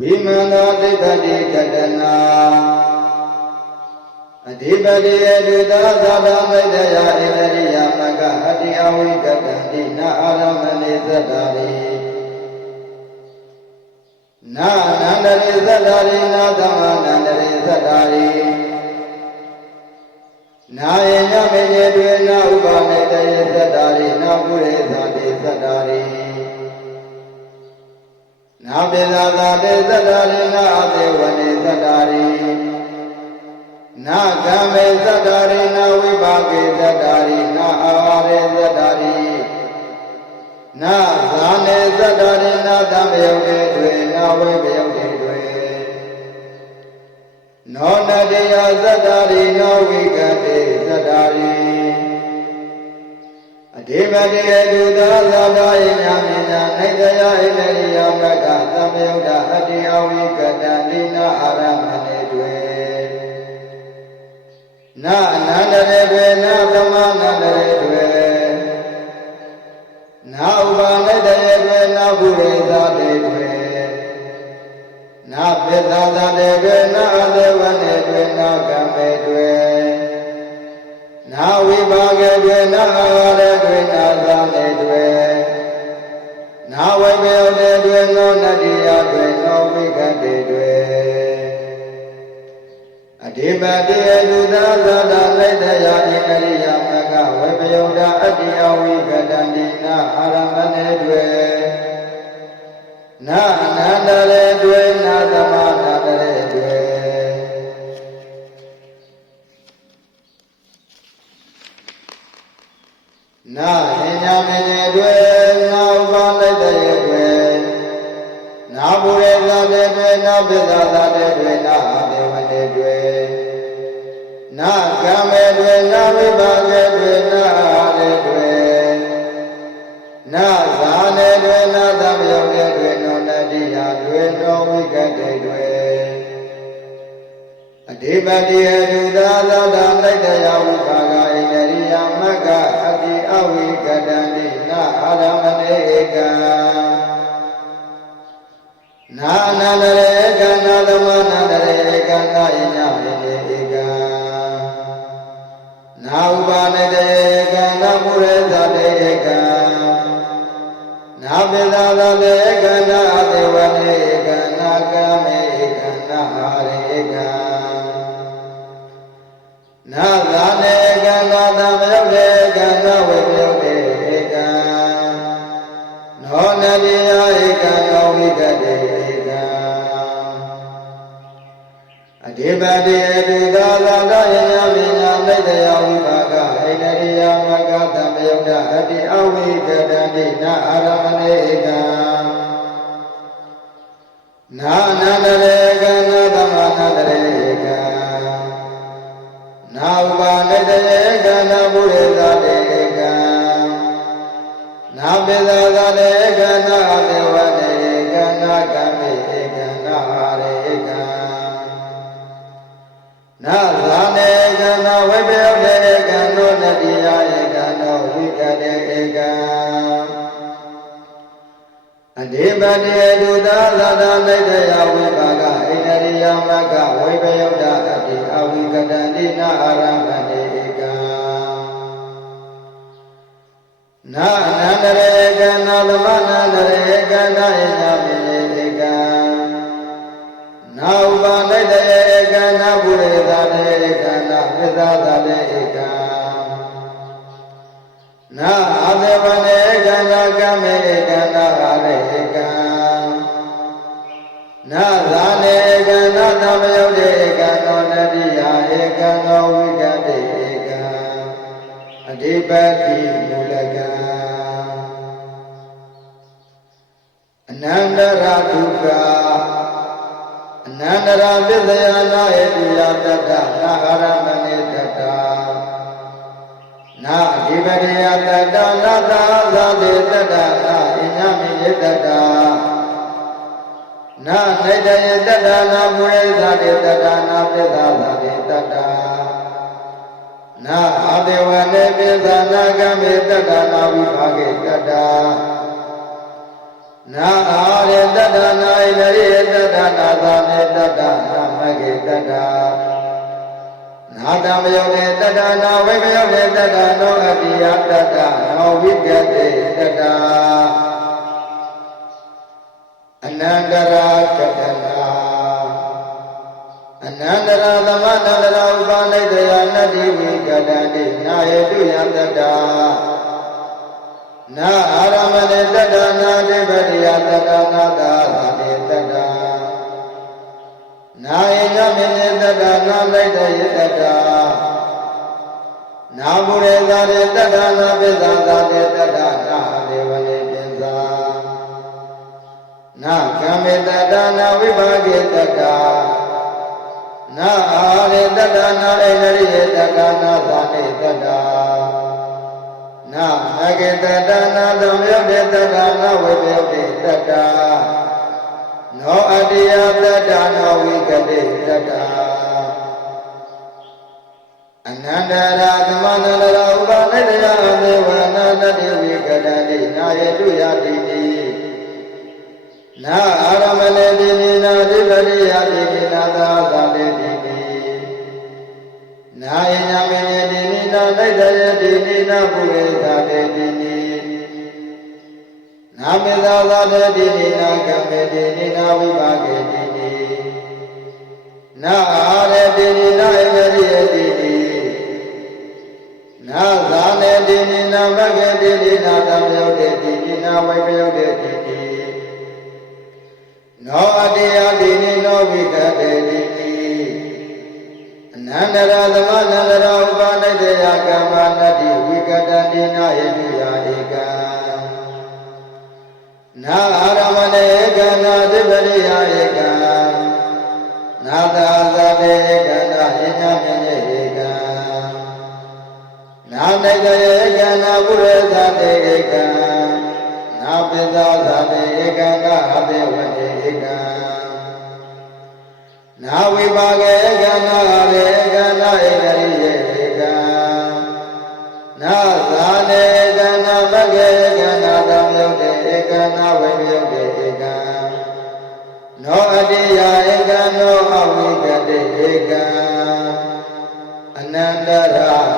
ဝိမန္တတိပတိကတနာအဓိပတိယတုသာသာတမိတ္တယဣန္ဒရိယမကအတ္တိအဝိကတံတိနာအာရမဏိသတ္တာရိနာနန္ဒရိသတ္တာရိနာသမနန္ဒရိသတ္တာရိနာယညမေညေတွေနာဥပါမေတယေသတ္တာရိနာပုရိသတိသတ္တာရိ နာပိသသာတေသတ္တာရိနာအတေဝနေသတ္တာရိနာကံမေသတ္တာရိနာဝိပါကေသတ္တာရိနာအာရေသတ္တာရိနာဇာနေသတ္တာရိနာတမယုတ်တေတွေနာဝိပယုတ်တေတွေနောနတေယသတ္တာရိနောဝိကတေသတ္တာရိအဓိပတိယတုသာသာဘာယညာမြညာနိုင် တရားဣန္ဒရိယမကသမယုတ်တအတ္တိအဝိကတံဒီနာအာရမဏေတွေနာအနန္တရေတွေနာသမနန္တရေတွေနာဥပါမေတရေတွေနာဘုရေသာတေတွေနာပိသသာတေတွေနာအသေဝနေတွေနာကမေတွေနာဝိပါကေတွေနာအာရေတွေနာသာနေ ကဝေပယုဒအတ္တိယဝိကတန္တိနာအာရမဏေတွေနာအနန္တရေတွေနာသမနာတရေတွေနာဟိညာမင်းတွေနာဥပလိုက်တဲ့တွေနာဘူရေသာတဲ့တွေနာပိသသာတဲ့တွေနာအတေဝနေတွေနာကံ ယတွေနောဝိကတေတွေအဓိပတိယဒုသာသာတာလိုက်တရားဝိပါကဣန္ဒရိယမက္ကအတိအဝိကတံတိနာအာရမဏေကံနာနန္တရေကနာသမနန္တရေကနာယညမေတေကံနာဥပါမေတေ ကနာကမေကနာအာရေကံနာသာနေကနာသမယုတ်တေကနာဝိပယုတ်တေကံနောနတိယဧကံနောဝိကတေဧကံအဓိပတိအတုသာသာတယညာမညာမိတ္တယဝိပါကဣန္ဒရိယမကသမယုတ်တအတိအဝိကတံတိနာအာရမဏေဧကံ နာနန္တရေကနာသမနန္တရေကံနာဥပါနေတယေကနာဘုရေသာတေကံနာပိသသာတေကနာဒေဝတေကနာကမေကနာအာရေကံနာသာနေကနာဝိပယောတေကနောနတိယဧကနောဝိကတေဧကံ အဓိပတိတုသာသတ္တမိတ္တယဝိပါကဣန္ဒရိယမကဝိပယုတ်တအတ္တိအဝိကတန္တိနာအာရမဏေဧကံနာအနန္တရေကနာသမနန္တရေကနာယညာမေဧကံနာဥပါမိတ္တယေကနာပုရိသတေကနာပစ္စာသတေကံနာအသေဝနေ ကနာကမေကနာအာရေကံနာသာနေကနာသမယုတ်တေကနောနတိယဧကနောဝိကတေကံအဓိပတိမူလကံအနန္တရာဒုက္ခအနန္တရာပစ္စယနာဧတုယတတ္တနာအာရမဏေတတ္တ နာအဓိပတိယတတ္တနာသာသာတေတတ္တနာဣညမိယတတ္တနာနေတယေတတ္တနာမူရိသတေတတ္တနာပိသသာတေတတ္တနာအတေဝနေပိသနာကမေတတ္တနာဝိภာကေတတ္တနာအာရေတတ္တနာဧဣန္ဒရိယတတ္တနာသာမေတတ္တနာမဂေတတ္တ နာတမယောကေတတ္တနာဝိမယောကေတတ္တနောအတိယတတ္တနောဝိကတေတတ္တအနန္တရာကတနာအနန္တရာသမနန္တရာဥပါလိတယနတ္တိဝိကတံတိနာယေတုယတတ္တနာအာရမဏေတတ္တနာတိပတိယတတ္တနာသာသတိတတ္တ နာယေညမေနေတတ္တနာလိုက်တယေတတ္တနာဘုရေသာရေတတ္တနာပိသသာတေတတ္တနာဒေဝနေပိသနာကံမေတတ္တနာဝိပါကေတတ္တနာအာရေတတ္တနာဣန္ဒရိယေတတ္တနာသာနေတတ္တနာမဂေတတနာသံယုတ်တေတတနာဝေပယုတ်တေတတ နောအတ္တယတတနောဝိကတိတတအနန္တရာသမန္တရာဥပါနေတယမေဝနာတတိဝိကတတိနာယေတုယတိတိနာအာရမဏေတိနိနာတိပရိယတိနိနာသာသတေတိတိနာယညမေယတိနိနာလိုက်တယတိနိနာပုရိသတေတိ နိနာမေသာသာတေတိနိနာကမေတိနိနာဝိပါကေတိနိနာအာရတိနိနာဧကရိယတိနိနာသာနေတိနိနာမဂ္ဂတိနိနာတမယုတ်တိနိနာဝိပယုတ်တိနိနောအတ္တယတိနိနောဝိကတေတိနိအနန္တရာသမနန္တရာဥပါဒိတယကမ္မနတ္တိဝိကတတိနာယေတုယာဧကံ နာအာရမဏေဧကနာသဗ္ဗရိယဧကံနာသာသတေဧကနာယညမြညဧကံနာမိတယေဧကနာပုရေသတေဧကံနာပိသာသတေဧကံကအဘေဝတေဧကံနာဝိပါကေဧကနာရေဧကနာဧကရိယေဧကံနာသာနေဧကနာမဂေဧကနာတံယုတ် တေဧကနာဝိယုတ်တေဧကံနောအတိယဧကနောအဝိကတေဧကံအနန္တရာ